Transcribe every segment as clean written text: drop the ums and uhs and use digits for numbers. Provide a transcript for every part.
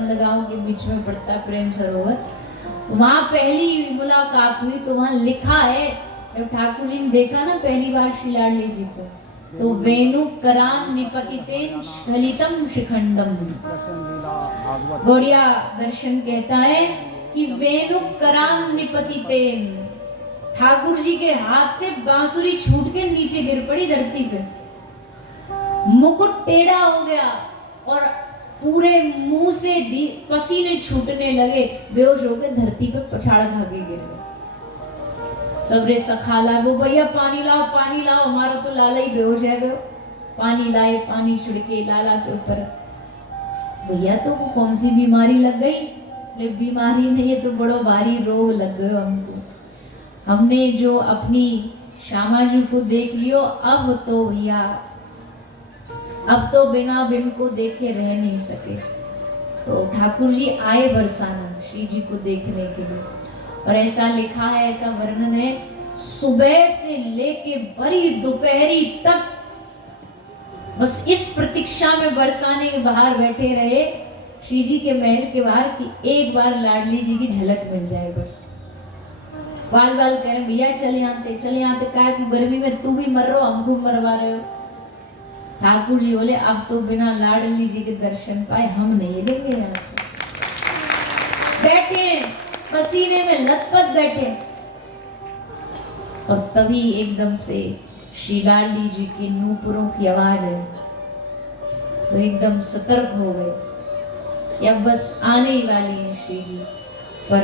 नंदगांव के बीच में पड़ता है प्रेम सरोवर। वहां पहली मुलाकात हुई तो वहां लिखा है, जब ठाकुर जी ने देखा ना पहली बार श्री लाडली जी को, तो वेणु करान निपतितेन स्खलितम शिखंडम। गौड़िया दर्शन कहता है कि वेणु करान निपतितेन, ठाकुर जी के हाथ से बांसुरी छूट के नीचे गिर पड़ी धरती पे, मुकुट टेढ़ा हो गया और पूरे मुंह से पसीने छूटने लगे, बेहोश होकर धरती पे पछाड़ खा के गिर गए। सबरे सखा ला, वो भैया पानी लाओ, हमारा तो लाला ही बेहोश है। वो पानी लाए, पानी छिड़के लाला के ऊपर। भैया तो वो कौन सी बीमारी लग गई? बीमारी नहीं, ये तो बड़ो भारी रोग लग गयो हमको। हमने जो अपनी श्यामा जी को देख लियो, अब तो भैया अब तो बिना बिन को देखे रह नहीं सके। तो ठाकुर जी आए बरसाना श्री जी को देखने के लिए, और ऐसा लिखा है, ऐसा वर्णन है, सुबह से लेके बड़ी दोपहरी तक बस इस प्रतीक्षा में बरसाने के बाहर बैठे रहे श्री जी के महल के बाहर कि एक बार लाडली जी की झलक मिल जाए। बस बाल बाल कह रहे भैया चले आते काय को गर्मी में तू भी मर रहे हो, हमको मरवा रहे हो। ठाकुर जी बोले अब तो बिना लाडली जी के दर्शन पाए हम नहीं लेंगे यहाँ से। बैठे पसीने में लथपथ बैठे, और तभी एकदम से श्री लाडली जी के नूपुरों की आवाज है, तो एकदम सतर्क हो गए या बस आने ही वाली है श्री जी। पर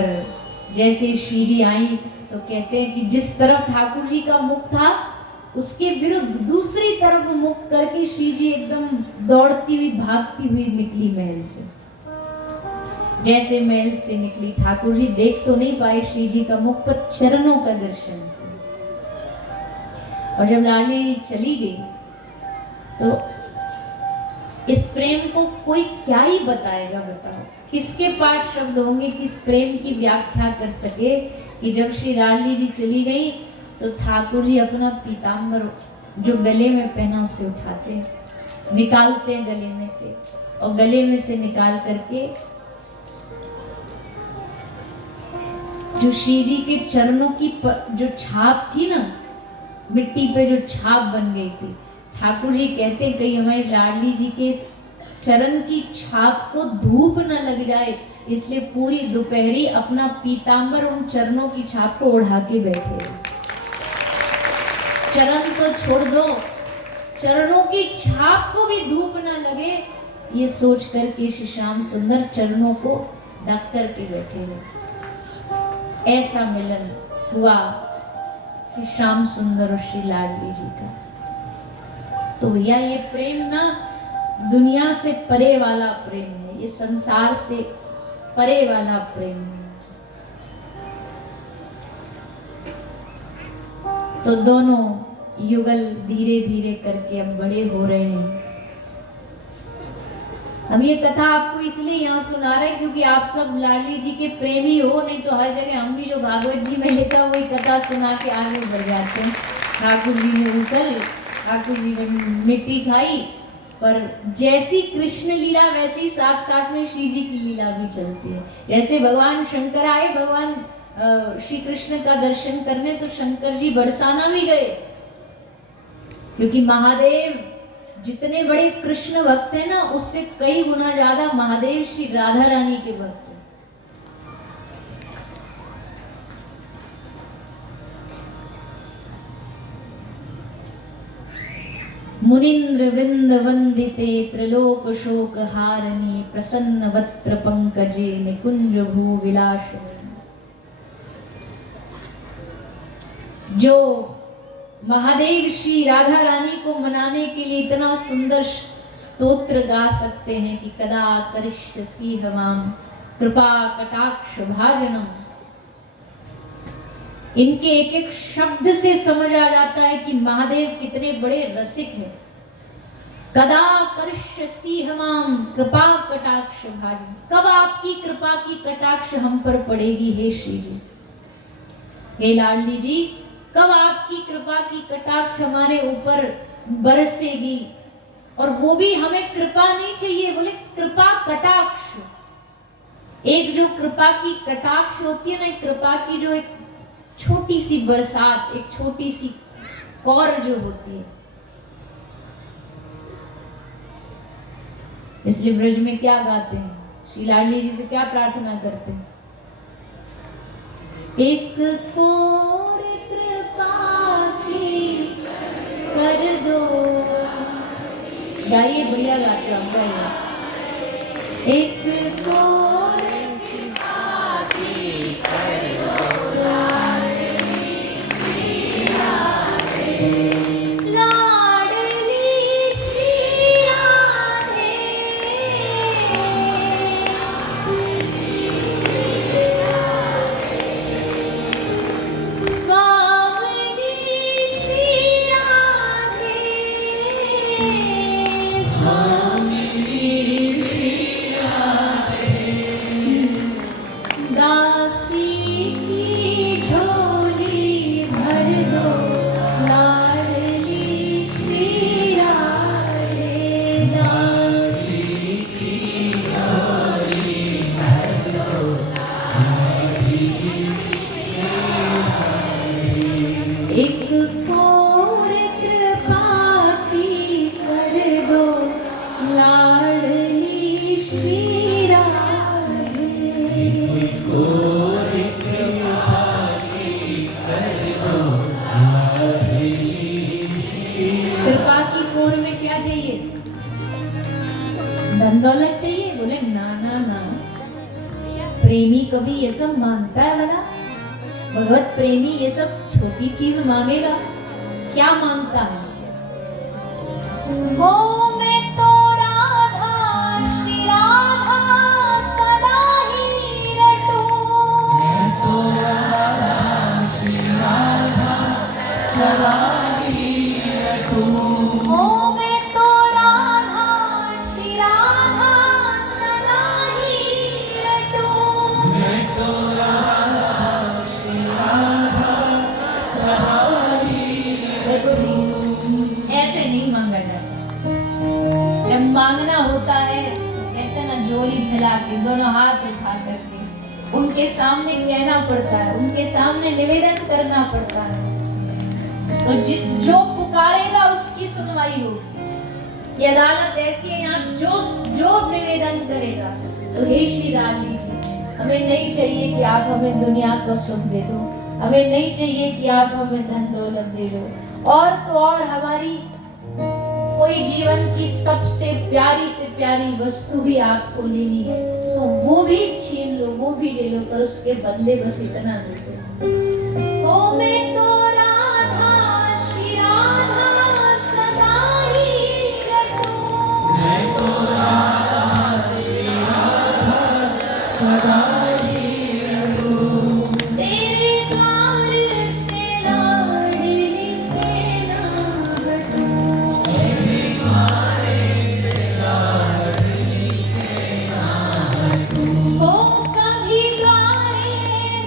जैसे श्री जी आई तो कहते हैं कि जिस तरफ ठाकुर जी का मुख था उसके विरुद्ध दूसरी तरफ मुख करके श्री जी एकदम दौड़ती हुई भागती हुई निकली महल से। जैसे महल से निकली, ठाकुर जी देख तो नहीं पाए श्री जी का मुख, पर चरणों का दर्शन किया। और जब लाडली चली गई तो इस प्रेम को कोई क्या ही बताएगा? बताओ किसके पास शब्द होंगे किस प्रेम की व्याख्या कर सके कि जब श्री लाडली जी चली गई तो ठाकुर जी अपना पीताम्बर जो गले में पहना उसे उठाते, निकालते हैं गले में से, और गले में से निकाल करके जो श्री जी के चरणों की जो छाप थी ना, मिट्टी पे जो छाप बन गई थी, ठाकुर जी कहते कहीं हमारी लाडली जी के चरण की छाप को धूप न लग जाए, इसलिए पूरी दोपहरी अपना पीताम्बर उन चरणों की छाप को ओढ़ा के बैठे। चरण तो छोड़ दो, चरणों की छाप को भी धूप ना लगे, ये सोच कर के श्री श्याम सुंदर चरणों को ढक कर के बैठे हैं। ऐसा मिलन हुआ श्री श्याम सुंदर और श्री लाडली जी का। तो भैया ये प्रेम ना दुनिया से परे वाला प्रेम है, ये संसार से परे वाला प्रेम है। तो दोनों युगल धीरे धीरे करके अब बड़े हो रहे हैं। हम ये कथा आपको इसलिए यहाँ सुना रहे हैं क्योंकि आप सब लाडली जी के प्रेमी हो, नहीं तो हर जगह हम भी जो भागवत जी में लिखा वही कथा सुना के आगे बढ़ जाते हैं। ठाकुर जी ने उकल, ठाकुर जी ने मिट्टी खाई, पर जैसी कृष्ण लीला वैसी साथ साथ में श्री जी की लीला भी चलती है। जैसे भगवान शंकर आए भगवान श्री कृष्ण का दर्शन करने, तो शंकर जी बरसाना भी गए, क्योंकि महादेव जितने बड़े कृष्ण भक्त हैं ना, उससे कई गुना ज्यादा महादेव श्री राधा रानी के भक्त हैं। मुनिंद्र वृंद वंदिते त्रिलोक शोक हारिणी प्रसन्न वक्त्र पंकजे निकुंज भू विलासिनी। जो महादेव श्री राधा रानी को मनाने के लिए इतना सुंदर स्तोत्र गा सकते हैं कि कदा करिष्यसि हवाम कृपा कटाक्ष भाजनम, इनके एक एक शब्द से समझ आ जाता है कि महादेव कितने बड़े रसिक हैं। कदा करिष्यसि हवाम कृपा कटाक्ष भाजनम, कब आपकी कृपा की कटाक्ष हम पर पड़ेगी हे श्री जी, हे लाडली जी, कब आपकी कृपा की कटाक्ष हमारे ऊपर बरसेगी। और वो भी हमें कृपा नहीं चाहिए, बोले कृपा कटाक्ष, एक जो कृपा की कटाक्ष होती है ना, एक कृपा की जो एक छोटी सी बरसात, एक छोटी सी कौर जो होती है। इसलिए ब्रज में क्या गाते हैं, श्री लाडली जी से क्या प्रार्थना करते हैं, एक कौर कृपा की कर दो। गाइए, बढ़िया गाते हो, गाइए। एक कौर कृपा की कर दो, धन दौलत चाहिए? बोले ना ना ना, प्रेमी कभी ये सब मांगता है भला? भगवत प्रेमी ये सब छोटी चीज मांगेगा? क्या मांगता है? हो मैं तो राधा, श्री राधा सदा ही रटूं। मैं तो राधा, श्री राधा सदा ही रटूं। हो मैं तो राधा, श्री राधा सदा ही रटूं। मैं तो राधा, श्री राधा सदा ही। देखो जी, ऐसे नहीं मांगा जाता। जब मांगना होता है कहते हैं ना, झोली फैला के दोनों हाथ उठा करके उनके सामने कहना पड़ता है, उनके सामने निवेदन करना पड़ता है। तो जो पुकारेगा उसकी सुनवाई होगी। ये अदालत ऐसी है, यहाँ जो निवेदन करेगा। तो हे श्री लाडली जी, हमें नहीं चाहिए कि आप हमें दुनिया को सुख दे दो, हमें नहीं चाहिए कि आप हमें धन दौलत दे दो, और तो और हमारी कोई जीवन की सबसे प्यारी से प्यारी वस्तु भी आपको लेनी है तो वो भी छीन लो, वो भी ले लो, पर उसके बदले बस इतना दे दो। ओ मैं तो राधा, श्री राधा सदा ही रटूं। मैं तो राधा, श्री राधा सदा ही रटूं। तेरे द्वार से लाडली के ना हटूं। तेरे द्वार से लाडली के ना हटूं। हो कभी द्वारे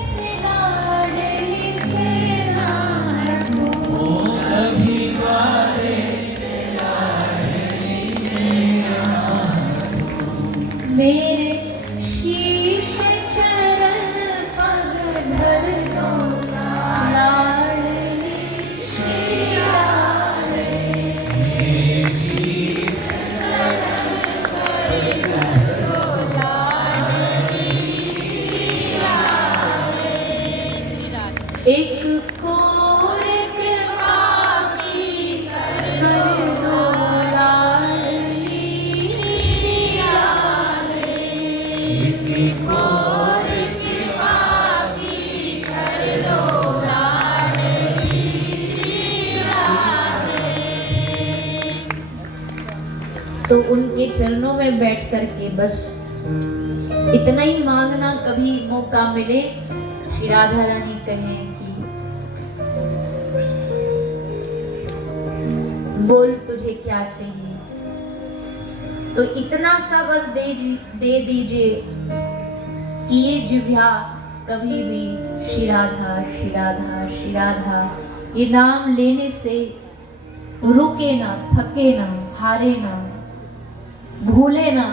से लाडली के ना हटूं। हो कभी द्वारे से लाडली के ना हटूं। मेरे शीश चरण पग धर दो, लाडली श्री राधे। मेरे शीश चरण पग धर दो, लाडली श्री राधे। एक कौर कृपा की कर दो, लाडली श्री राधे। एक कौर कृपा की कर दो, लाडली श्री राधे। तो उनके चरणों में बैठ करके बस इतना ही मांगना, कभी मौका मिले श्री राधा रानी कहें कि बोल तुझे क्या चाहिए, तो इतना सा बस दे दीजिए कि ये जिह्वा कभी भी श्री राधा, श्री राधा, श्री राधा ये नाम लेने से रुके ना, थके ना, हारे ना, भूले ना।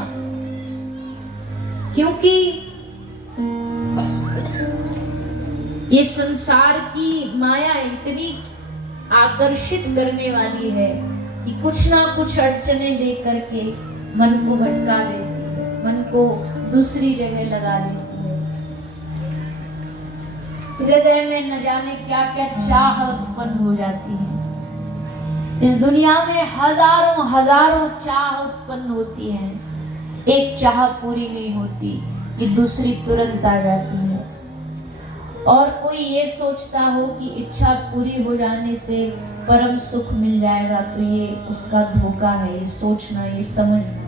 क्योंकि ये संसार की माया इतनी आकर्षित करने वाली है कि कुछ ना कुछ अड़चने दे करके मन को भटका देती है, मन को दूसरी जगह लगा देती है। हृदय में न जाने क्या क्या चाह उत्पन्न हो जाती है। इस दुनिया में हजारों हजारों चाह उत्पन्न होती हैं, एक चाह पूरी नहीं होती कि दूसरी तुरंत आ जाती है। और कोई ये सोचता हो कि इच्छा पूरी हो जाने से परम सुख मिल जाएगा, तो ये उसका धोखा है, ये सोचना, ये समझना।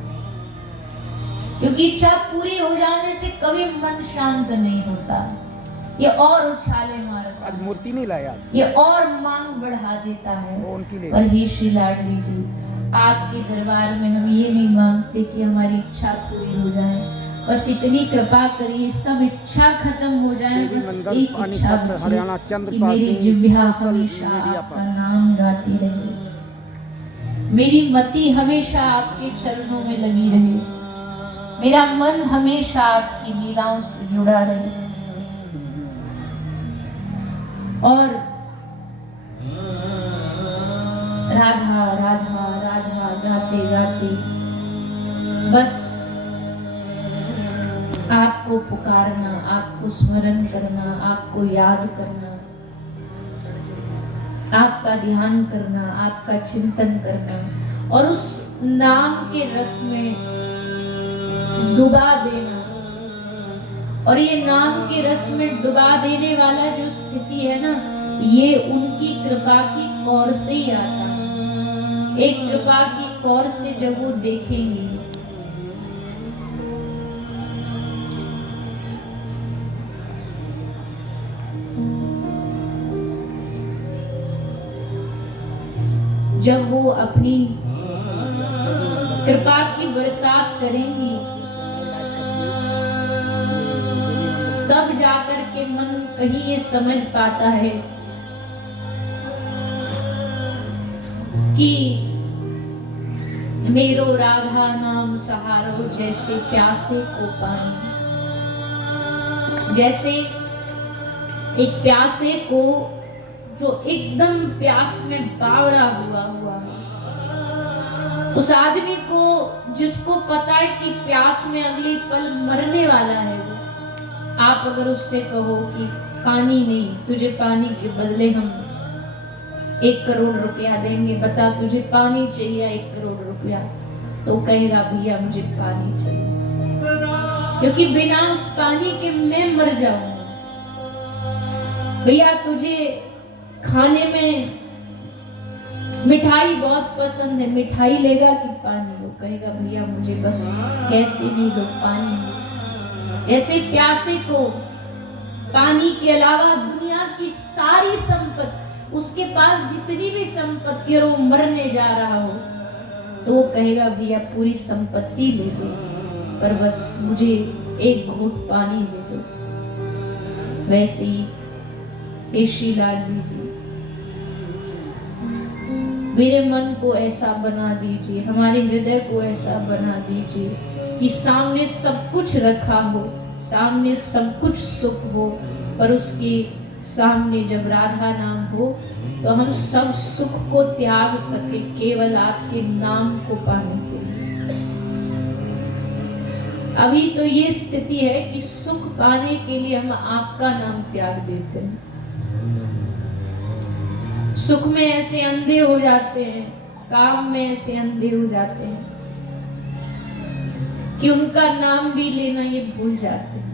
क्योंकि इच्छा पूरी हो जाने से कभी मन शांत नहीं होता, ये और उछाले मारता, आज मूर्ति नहीं लाया, ये और मांग बढ़ा देता है। वो उनकी ले। और हे श्री लाडली जी, आपके दरबार में हम ये नहीं मांगते कि हमारी इच्छा पूरी हो जाए, बस इतनी कृपा करिए सब इच्छा खत्म हो जाए, बस एक इच्छा बचे कि मेरी जिह्वा हमेशा आपका नाम गाती रहे, मेरी मति हमेशा आपके चरणों में लगी रहे, मेरा मन हमेशा आपकी लीलाओं से जुड़ा रहे। और राधा राधा राधा गाते गाते बस आपको पुकारना, आपको स्मरण करना, आपको याद करना, आपका ध्यान करना, आपका चिंतन करना और उस नाम के रस में डुबा देना। और ये नाम के रस में डुबा देने वाला जो स्थिति है ना, ये उनकी कृपा की कौर से ही आता है। एक कृपा की कौर से जब वो देखेंगे, जब वो अपनी कृपा की बरसात करेंगी, तब जाकर के मन कहीं ये समझ पाता है कि मेरो राधा नाम सहारो जैसे प्यासे को पानी। जैसे एक प्यासे को जो एकदम प्यास में बावरा हुआ है, उस आदमी को जिसको पता है कि प्यास में अगले पल मरने वाला है, आप अगर उससे कहो कि पानी नहीं, तुझे पानी के बदले हम 1 करोड़ रुपया देंगे, बता तुझे पानी चाहिए 1 करोड़ रुपया, तो कहेगा भैया मुझे पानी चाहिए, क्योंकि बिना उस पानी के मैं मर जाऊंगा। भैया तुझे खाने में मिठाई बहुत पसंद है, मिठाई लेगा कि पानी? वो कहेगा भैया मुझे बस कैसे भी दो पानी। जैसे प्यासे को पानी के अलावा दुनिया की सारी संपत्ति, उसके पास जितनी भी संपत्ति और वो मरने जा रहा हो, तो वो कहेगा भैया पूरी संपत्ति ले दो, पर बस मुझे 1 घूंट पानी दे दो। वैसे ही श्री लाडली जी, मेरे मन को ऐसा बना दीजिए, हमारे हृदय को ऐसा बना दीजिए कि सामने सब कुछ रखा हो, सामने सब कुछ सुख हो, पर उसके सामने जब राधा नाम हो तो हम सब सुख को त्याग सके केवल आपके नाम को पाने के लिए। अभी तो ये स्थिति है कि सुख पाने के लिए हम आपका नाम त्याग देते हैं। सुख में ऐसे अंधे हो जाते हैं, काम में ऐसे अंधे हो जाते हैं कि उनका नाम भी लेना ये भूल जाते हैं।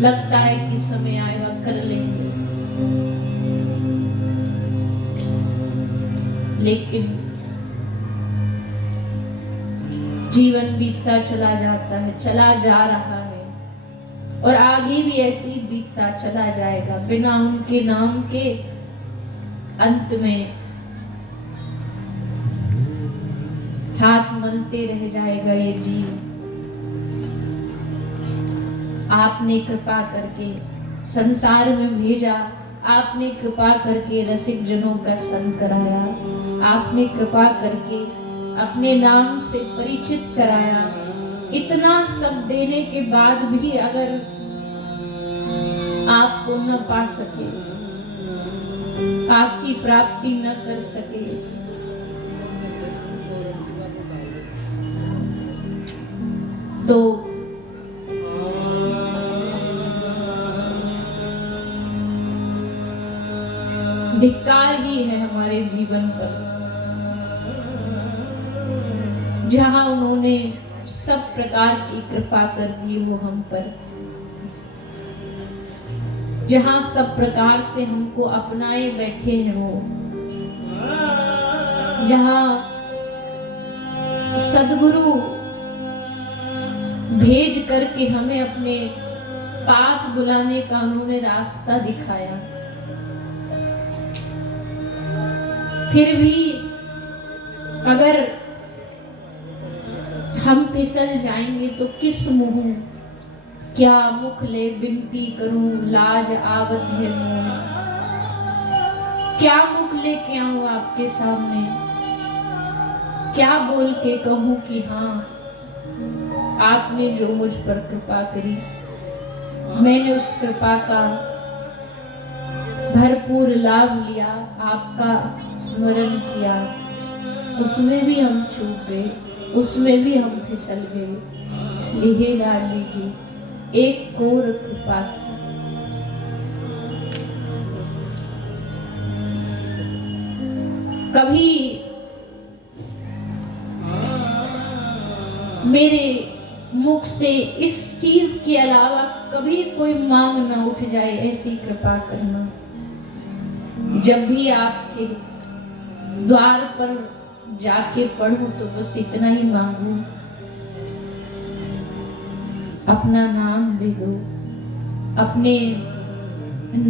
लगता है कि समय आएगा कर लेंगे, लेकिन जीवन बीतता चला जाता है, चला जा रहा है और आगे भी ऐसे ही बीतता चला जाएगा। बिना उनके नाम के अंत में हाथ मलते रह जाएगा ये जीव। आपने कृपा करके संसार में भेजा, आपने कृपा करके रसिक जनों का संग कराया, आपने कृपा करके अपने नाम से परिचित कराया, इतना सब देने के बाद भी अगर आपको न पा सके, आपकी प्राप्ति न कर सके, तो धिक्कार ही है हमारे जीवन पर। जहां उन्होंने सब प्रकार की कृपा कर दी हो हम पर, जहां सब प्रकार से हमको अपनाए बैठे हैं वो, जहां सद्गुरु भेज करके हमें अपने पास बुलाने का उन्होंने रास्ता दिखाया, फिर भी अगर हम फिसल जाएंगे तो किस मुंह क्या मुख ले विनती करूं, लाज आवत है मोह। क्या मुख लेके आऊं आपके सामने, क्या बोल के कहूं कि हाँ आपने जो मुझ पर कृपा करी, मैंने उस कृपा का भरपूर लाभ लिया, आपका स्मरण किया, उसमें भी हम चूक गए, उसमें भी हम फिसल गए। इसलिए हे लाडली जी, एक और कृपा कभी मेरे मुख से इस चीज के अलावा कभी कोई मांग ना उठ जाए, ऐसी कृपा करना। जब भी आपके द्वार पर जाके पढ़ूं तो बस इतना ही मांगू, अपना नाम दे दो, अपने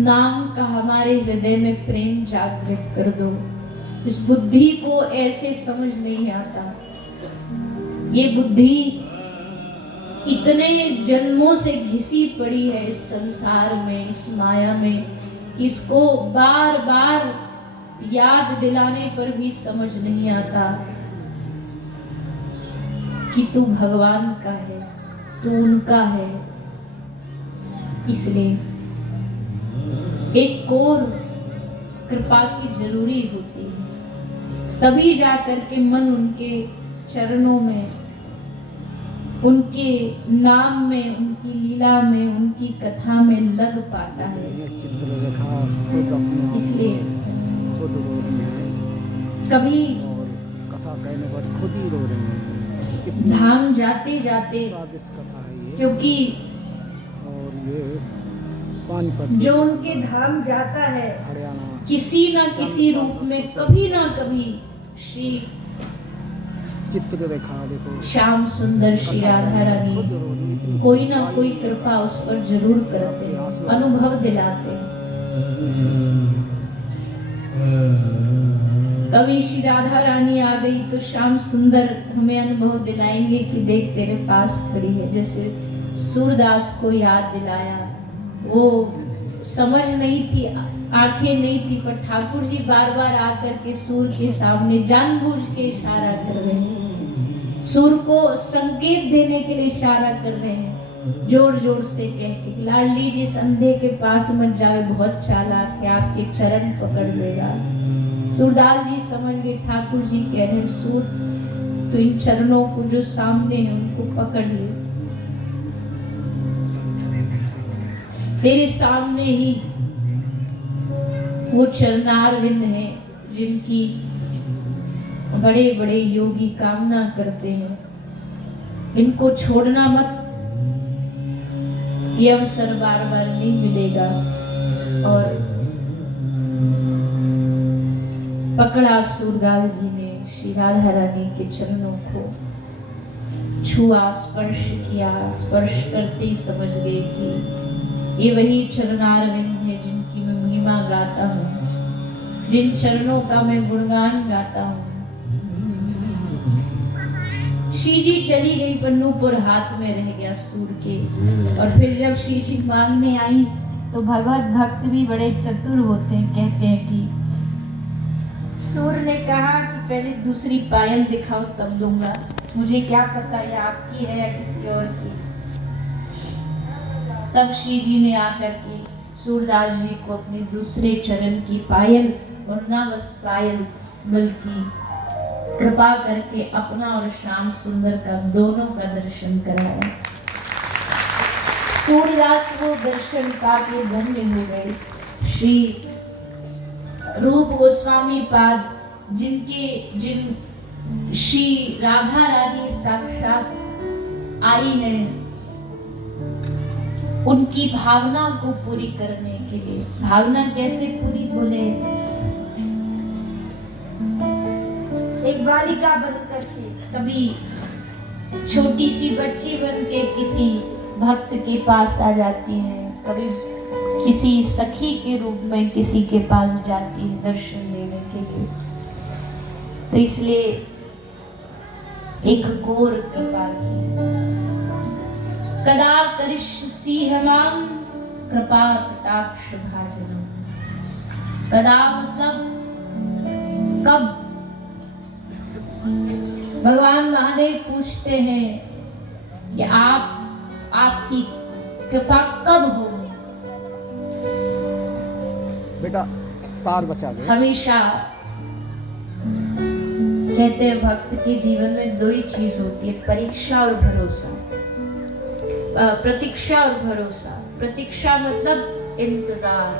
नाम का हमारे हृदय में प्रेम जागृत कर दो। इस बुद्धि को ऐसे समझ नहीं आता, ये बुद्धि इतने जन्मों से घिसी पड़ी है इस संसार में, इस माया में, कि इसको बार बार याद दिलाने पर भी समझ नहीं आता कि तू भगवान का है, तू उनका है। इसलिए एक और कृपा की जरूरी होती है, तभी जाकर के मन उनके चरणों में, उनके नाम में, उनकी लीला में, उनकी कथा में लग पाता है। इसलिए कभी कथा कहने पर खुद ही रो रहे हैं धाम जाते जाते, क्योंकि और ये पानीपत जो उनके धाम जाता है हरियाणा किसी ना किसी रूप में कभी ना कभी श्री चित्र रेखा देखो, श्याम सुंदर श्री राधा रानी कोई ना कोई कृपा उस पर जरूर करते हैं, अनुभव दिलाते हैं। कभी श्री राधा रानी आ गई तो श्याम सुंदर हमें अनुभव दिलाएंगे कि देख तेरे पास खड़ी है। जैसे सूरदास को याद दिलाया, वो समझ नहीं थी, आंखें नहीं थी, पर ठाकुर जी बार बार आकर के सूर के सामने जानबूझ के इशारा कर रहे हैं, सूर को संकेत देने के लिए इशारा कर रहे हैं, जोर जोर से कह के, लाडली जिस अंधे के पास मत जाओ, बहुत चालाक है, आपके चरण पकड़ लेगा। सूरदास जी समझ गए ठाकुर जी कह रहे, सूर तो इन चरणों को जो सामने है उनको पकड़ ले, तेरे सामने ही वो चरणारविंद है जिनकी बड़े बड़े योगी कामना करते हैं, इनको छोड़ना मत, ये अवसर बार बार नहीं मिलेगा। और पकड़ा सूरदास जी ने श्री राधा रानी के चरणों को, छुआ, स्पर्श किया, स्पर्श करते ही समझ गए कि ये वही चरणारविंद है जिनकी मैं महिमा गाता हूँ, जिन चरणों का मैं गुणगान गाता हूँ। श्री जी चली गई, पन्नूपुर हाथ में रह गया सूर के। और फिर जब श्री जी मांगने आई तो भगवत भक्त भी बड़े चतुर होते हैं, कहते हैं कि सूर ने कहा कि पहले दूसरी पायल दिखाओ तब दूंगा, मुझे क्या पता ये आपकी है या किसी और की। तब श्री जी ने आकर के सूरदास जी को अपने दूसरे चरण की पायल, और न बस पायल बल्कि कृपा करके अपना और श्याम सुंदर का दोनों का दर्शन कराया। सूरदास वो दर्शन पाके धन्य हो गए। श्री रूप गोस्वामी पाद जिन श्री राधा रानी साक्षात आई है, उनकी भावना को पूरी करने के लिए। भावना कैसे पूरी? बोले एक बालिका बन करके, कभी छोटी सी बच्ची बन के किसी भक्त के पास आ जाती है, कभी किसी सखी के रूप में किसी के पास जाती है दर्शन लेने के लिए। तो इसलिए एक घोर कृपा की। कदा करिष्यसि हमाम कृपा कटाक्ष भाजनम। कदा मतलब कब? भगवान महादेव पूछते हैं कि आपकी कृपा कब होगी? बेटा तार बचा गए। हमेशा कहते हैं भक्त के जीवन में दो ही चीज होती है, परीक्षा और भरोसा। प्रतीक्षा और भरोसा। प्रतीक्षा मतलब इंतजार।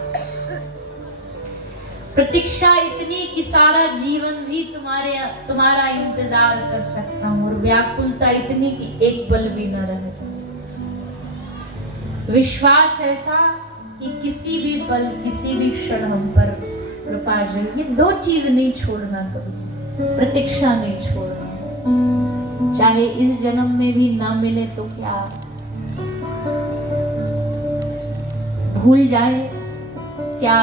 प्रतीक्षा इतनी कि सारा जीवन भी तुम्हारा इंतजार कर सकता हूँ, और व्याकुलता इतनी कि एक पल भी न रह जाए। विश्वास ऐसा कि किसी भी पल किसी भी क्षण हम पर कृपा जरूर। ये दो चीज नहीं छोड़ना कभी। प्रतीक्षा नहीं छोड़ना, चाहे इस जन्म में भी ना मिले तो क्या, भूल जाए क्या,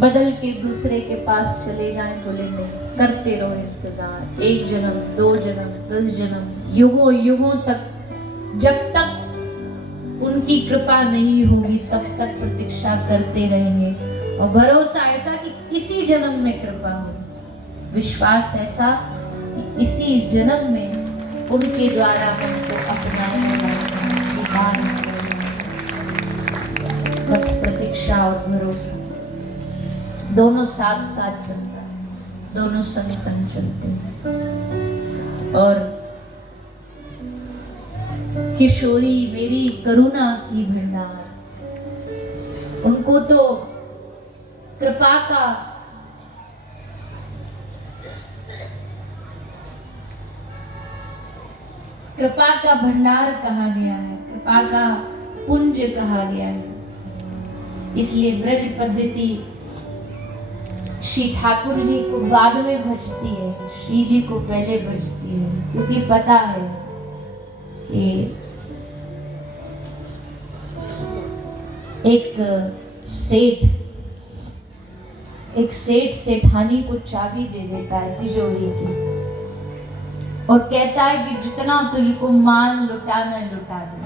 बदल के दूसरे के पास चले जाएं, बोले नहीं, करते रहो इंतजार। एक जन्म, 2 जन्म, 10 जन्म, युगों युगों तक, जब तक उनकी कृपा नहीं होगी तब तक प्रतीक्षा करते रहेंगे। और भरोसा ऐसा कि इसी जन्म में कृपा हो। विश्वास ऐसा कि इसी जन्म में उनके द्वारा हमको अपनाया स्वीकार। बस प्रतीक्षा और भरोसा दोनों साथ साथ चलता है, दोनों संग संग चलते हैं। और किशोरी मेरी करुणा की भंडार, उनको तो कृपा का भंडार कहा गया है, कृपा का पुंज कहा गया है। इसलिए ब्रज पद्धति श्री ठाकुर जी को बाद में भजती है, श्री जी को पहले भजती है, क्योंकि पता है कि एक सेठ सेठानी को चाबी दे देता है तिजोरी की, और कहता है कि जितना तुझको माल लुटाना है लुटा दे।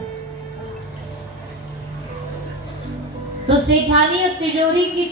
तो सेठानी और तिजोरी की